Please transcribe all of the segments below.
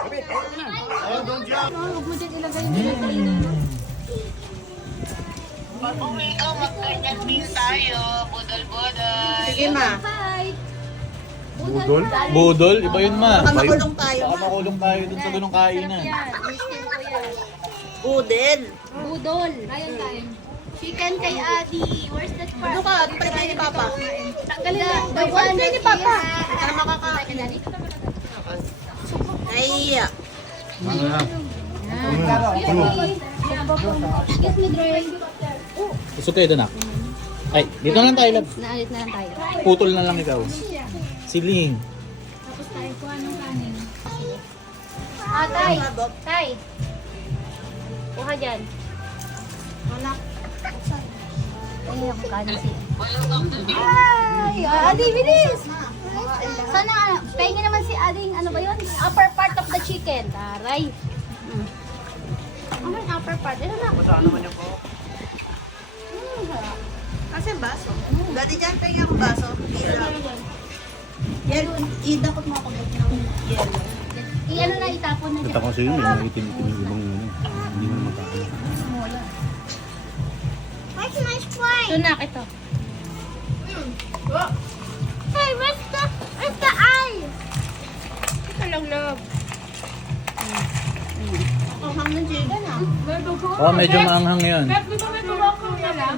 Huwag mo dyan ilagay yung pinagkainan. Pag ikaw, magganyan din tayo. Budol-budol. Sige, ma. Bye! Budol? Budol? Iba yun, ma. Baka makulong tayo, Baka ma. makulong tayo dun sa ganung kainan. Yan, miskin ko yan. Budel. Budol. Ayun tayo. Chicken kay Adi. Where's that part? Ano ka? Paligay ni Papa. Tanggalin lang. The one that ni Papa. Para makakain. Ay, Excuse me, Dre. Gusto kayo doon, ah. Ay, dito na lang tayo, love. Naalit na lang tayo. Putol na lang ikaw. Siling. Tapos tayo kuha ng kanin. Tay. Tay. Kuha dyan. Ay, ako kanin siya. Ay, Adi, bilis! Sana, pahingi naman si Adi, ano ba yun? Upper part of the chicken. Taray. Ano yung upper part? Ito na. Masaan naman yung po? Kasi baso. Dati dyan tayo yung baso. Yan, idakot mo ako dyan. Yellow. I-ano na, itapon na dyan. Ito kasi yun, may itim-itim yung ibang yun. Hindi mo naman kaya. Where's my Sprite? Tunak, ito. Hey, where's the eye? Ito lang, love. Oh, hang ng chicken ah. Oh, medyo maanghang yun.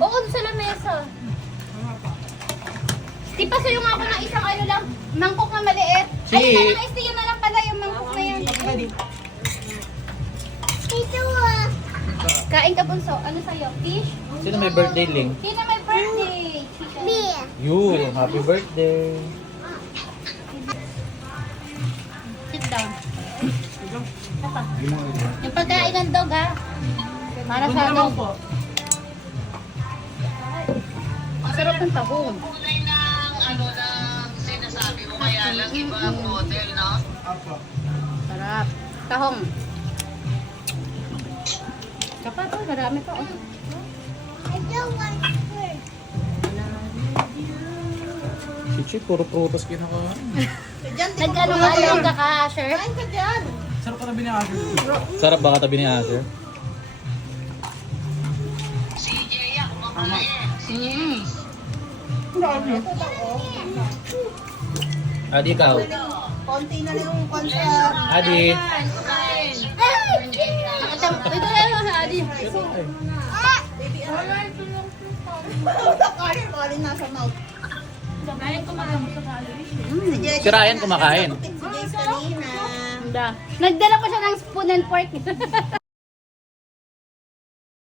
Oo, sa lamesa. Di pa sa'yo nga ako ng isang ano lang, mangkok na maliit. Si- Ay, na lang, yun na lang pala yung mangkok na yan. Ito ah. Kain ka, Bunso. Ano sa'yo? Fish? Sino may birthday, Ling? Sino may birthday? Me. You, happy birthday. Sit down. Papa. Yung pagkain ng dog, ha? Para sa ano? Ang sarap ng tahong. Kulay ng ano ng sinasabi mo kaya lang iba ang model, no? Sarap. Tahong. Kapag po, marami pa. Oh. Si Chip, puro prutas kinakain. Dyan, di ko Nag-ano ka lang ka, sir? kain ka dyan. Sarap ba katabi ni Acer? Si Jeya, kumakain. Mm. Adi, ikaw. Konti na lang yung konsa. Adi. Ito na lang sa Adi. Baby, ano? Kain nasa mouth. Si Jess. Si Ryan kumakain. Si Jess kanina. Nagdala pa siya ng spoon and fork.